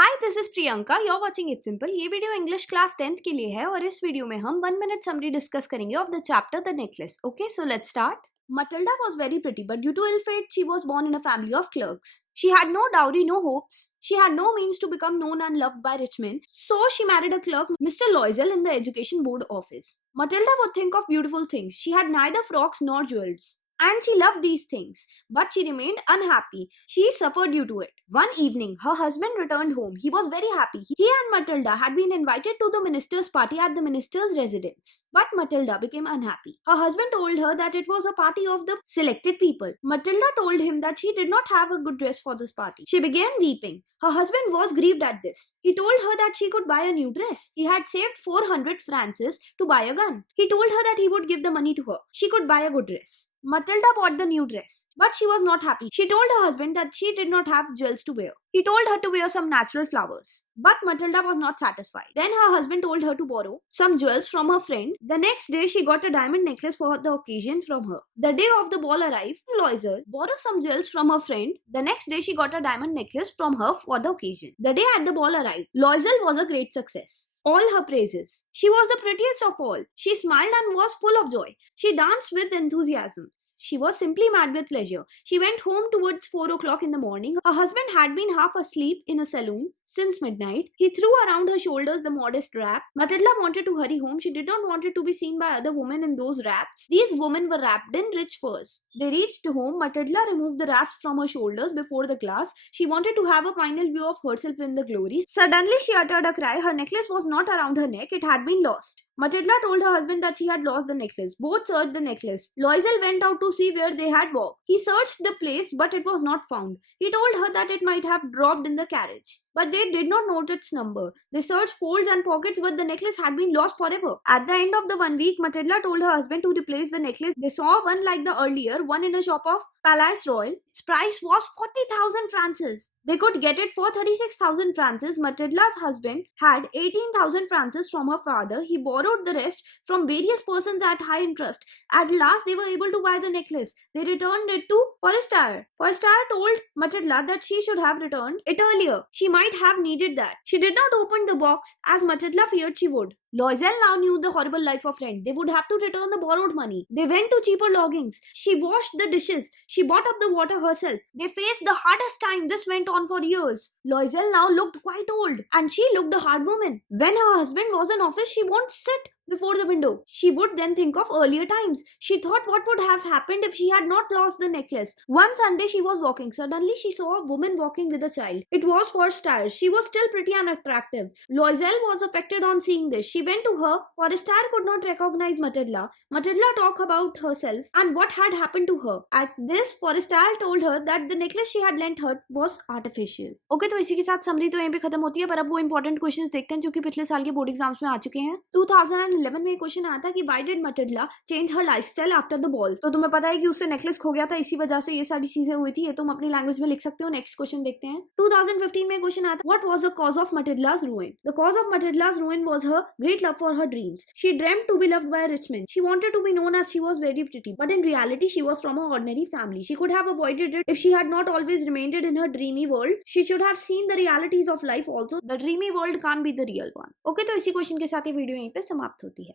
Hi this is Priyanka you are watching it simple. ये video English class 10th के लिए है और इस वीडियो में हम 1 मिनट समरी डिस्कस करेंगे of the chapter the necklace. Okay so let's start. Matilda was very pretty, but due to ill fate, she was born in a family of clerks. She had no dowry, no hopes. She had no means to become known and loved by rich men. So she married a clerk, Mr. Loisel, in the Education Board office. Matilda would think of beautiful things. She had neither frocks nor jewels. And she loved these things, but she remained unhappy. She suffered due to it. One evening, her husband returned home. He was very happy. He and Matilda had been invited to the minister's party at the minister's residence. But Matilda became unhappy. Her husband told her that it was a party of the selected people. Matilda told him that she did not have a good dress for this party. She began weeping. Her husband was grieved at this. He told her that she could buy a new dress. He had saved 400 francs to buy a gun. He told her that he would give the money to her. She could buy a good dress. Matilda bought the new dress, but she was not happy. She told her husband that she did not have jewels to wear. He told her to wear some natural flowers. But Matilda was not satisfied. Then her husband told her to borrow some jewels from her friend. The next day, she got a diamond necklace for the occasion from her. The day of the ball arrived, Loisel borrowed some jewels from her friend. The next day, she got a diamond necklace from her for the occasion. The day at the ball arrived, Loisel was a great success. All her praises. She was the prettiest of all. She smiled and was full of joy. She danced with enthusiasm. She was simply mad with pleasure. She went home towards 4 o'clock in the morning. Her husband had been half asleep in a saloon since midnight. He threw around her shoulders the modest wrap. Matilda wanted to hurry home. She did not want to be seen by other women in those wraps. These women were wrapped in rich furs. They reached home. Matilda removed the wraps from her shoulders before the glass. She wanted to have a final view of herself in the glory. Suddenly she uttered a cry. Her necklace was not around her neck. It had been lost. Matilda told her husband that she had lost the necklace. Both searched the necklace. Loisel went out to see where they had walked. He searched the place, but it was not found. He told her that it might have dropped in the carriage. But they did not note its number. They searched folds and pockets, but the necklace had been lost forever. At the end of the 1 week, Matilda told her husband to replace the necklace. They saw one like the earlier, one in a shop of Palais Royal. Its price was 40,000 francs. They could get it for 36,000 francs. Matilda's husband had 18,000 francs from her father. He borrowed the rest from various persons at high interest. At last, they were able to buy the necklace. They returned it to Forestier. Forestier told Matilda that she should have returned it earlier. She might have needed that. She did not open the box as Matilda feared she would. Loisel now knew the horrible life of rent. They would have to return the borrowed money. They went to cheaper lodgings. She washed the dishes. She bought up the water herself. They faced the hardest time. This went on for years. Loisel now looked quite old, and she looked a hard woman. When her husband was in office, she won't sit before the window. She would then think of earlier times. She thought what would have happened if she had not lost the necklace. One Sunday she was walking. Suddenly she saw a woman walking with a child. It was Forestier. She was still pretty and attractive. Loisel was affected on seeing this. She went to her. Forestier could not recognize Matilda. Matilda talked about herself and what had happened to her. At this, Forestier told her that the necklace she had lent her was artificial. Okay, तो इसी के साथ summary तो यहीं पे खत्म होती है, पर अब वो इंपॉर्टेंट क्वेश्चंस देखते हैं जो कि पिछले साल के बोर्ड एग्जाम्स में आ चुके हैं। 2011 में क्वेश्चन आया था कि why did Matilda change her lifestyle after the ball. तो तुम्हें पता है कि उससे नेकलेस खो गया था, इसी वजह से ये सारी चीजें हुई थी। ये तुम अपनी लैंग्वेज में लिख सकते हो। नेक्स्ट क्वेश्चन देखते हैं। 2015 में क्वेश्चन आया था what was the cause of Matilda's ruin? The cause of Matilda's ruin was her great love for her dreams. She dreamt to be loved by a rich man. She wanted to be known as she was very pretty, but in reality she was from an ordinary family. She could have avoided it if she had not always remained in her dreamy world. She should have seen the realities of life also. The dreamy world can't be the real one. Okay, तो इसी question के साथ ये video यहीं पे समाप्त होती है।